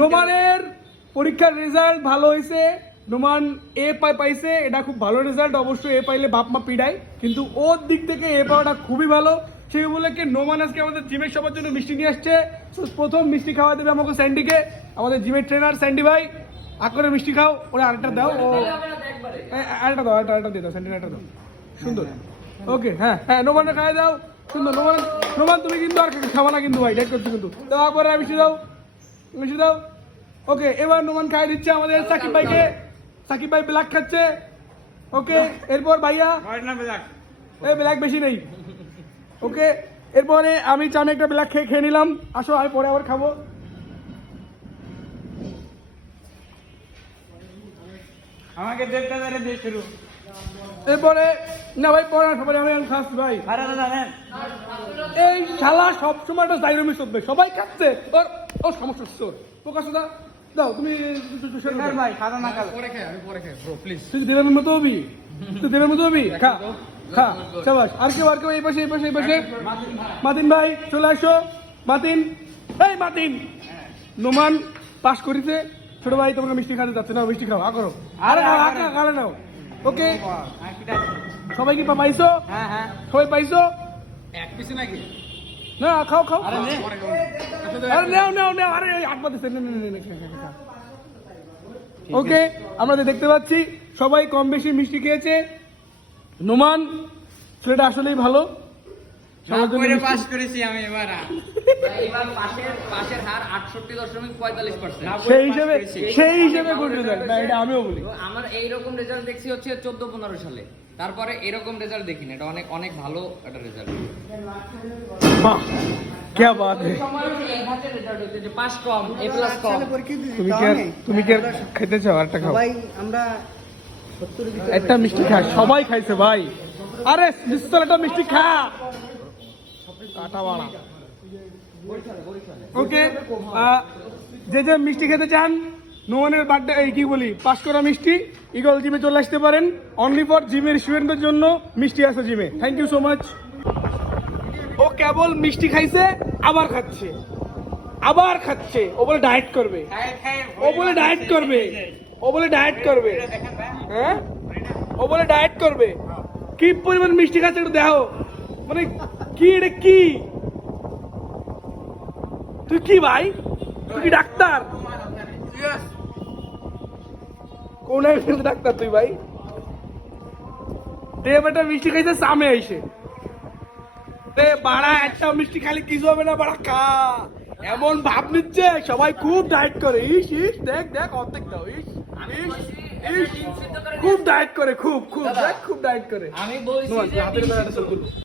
নোমানের পরীক্ষার রেজাল্ট ভালো হয়েছে, নোমান এ পাইছে, এটা খুব ভালো রেজাল্ট। অবশ্যই এ পাইলে বাপ মা পিড়ায়, কিন্তু ওর দিক থেকে এ পাওয়াটা খুবই ভালো। সেই বলে কি নোমান আজকে আমাদের জিমের সবার জন্য মিষ্টি নিয়ে আসছে। প্রথম মিষ্টি খাওয়া দেবে আমাকে স্যান্ডিকে, আমাদের জিমের ট্রেনার স্যান্ডি ভাই। আকরে মিষ্টি খাও, ওরা আরেকটা দাও, ও আরেকটা দাও, আরেকটা দিয়ে দাও, স্যান্ডি আরেকটা দাও, সুন্দর। ওকে, হ্যাঁ হ্যাঁ, নোমানটা খাওয়া দাও, সুন্দর। নোমান, নোমান তুমি কিন্তু আর খাওয়া না কিন্তু ভাই, ডাইট করছো কিন্তু। দাও আকবরে মিষ্টি দাও, মিষ্টি দাও। ওকে, এবার নোমান খাই দিচ্ছে আমাদের সাকিব ভাইকে। সাকিব ভাই ব্ল্যাক খাচ্ছে। ওকে, এরপর ভাইয়া এই ব্ল্যাক বেশি নেই। ওকে, এরপরে আমি চান একটা ব্ল্যাক খেয়ে নিলাম। আসো, আমি পরে আবার খাবো। আমাকে দেখতে ধরে দিয়ে শুরু। এরপরে না ভাই, পরে না, সবাই আমি খাচ্ছি ভাই। এই শালা সবসময় একটা জাইরমি শোধবে, সবাই খাচ্ছে, ওর ওর সমস্যা হচ্ছে ওর। প্রকাশ দা দাও, তুমি ভাই খাওয়া না খাও। তুই দেবের মতো হবি, তুই দেবের মতো হবি, খা খা, শাবাশ। আর কেউ, আর কেউ, এই পাশে, এই পাশে, এই পাশে। মাতিন ভাই চলে আসো। মাতিন, এই মাতিন, নোমান পাস করিতে। ছোট ভাই তোমাকে মিষ্টি খাতে যাচ্ছে না, মিষ্টি খাও, করো। আরে খালে নাও। ওকে, সবাই কি পাইছো? হ্যাঁ হ্যাঁ, সবাই পাইছো? এক পিসে নাকি? না, খাও খাও। আরে নে। আরে নাও নাও নাও, আরে হাত পাতেছে। ওকে, আমরা যে দেখতে পাচ্ছি সবাই কম বেশি মিষ্টি খেয়েছে। নোমান ছেলেটা আসলেই ভালো। সবার জন্য মিষ্টি। পাস করেছি আমি এবার। এবার পাশের হার 68.45%। সেই হিসেবে গুড রেজাল্ট। না, এটা আমিও বলি। তো আমার এইরকম রেজাল্ট দেখছি হচ্ছে 14-15 সালে, তারপরে এরকম রেজাল্ট দেখিনি। এটা অনেক অনেক ভালো একটা রেজাল্ট। বাহ, क्या बात है। এই হাতে রেজাল্ট হচ্ছে যে পাস কম, এ প্লাস কম। তুমি কি খেতে চাও? একটা খাও। ভাই আমরা একটা মিষ্টি খা, সবাই খাইছে ভাই। আরে বিস্তর একটা মিষ্টি খা, কাটা বাড়া। ওকে, যে যে মিষ্টি খেতে চান, নোমানের বার্থডে, এই কি বলি, পাস করা মিষ্টি, ইগল জিমে চলে আসতে পারেন। অনলি ফর জিমের স্টুডেন্টদের জন্য মিষ্টি আছে জিমে। Thank you so much. ও কেবল মিষ্টি খাইছে, আবার খাচ্ছে, আবার খাচ্ছে। ও বলে ডায়েট করবে, ও বলে ডায়েট করবে, ও বলে ডায়েট করবে। হ্যাঁ, ও বলে ডায়েট করবে। কি পরিমাণ মিষ্টি খাচ্ছে একটু দেখো, মানে কি, এটা কি? তুই কি ভাই, তুই কি ডাক্তার? কোন ডাক্তার তুই ভাই? বেটা মিষ্টি খাইছে সামনে আইসে, বাড়া একটা মিষ্টি খালি কিছু হবে না, বাড়া খা। এমন ভাব নিচ্ছে সবাই খুব ডায়েট করে। ইস ইস, দেখ দেখ, অর্ধেক দাও। ইস ইস, খুব ডায়েট করে, খুব খুব দেখ, খুব ডায়েট করে। আমি বলছি যে হাতের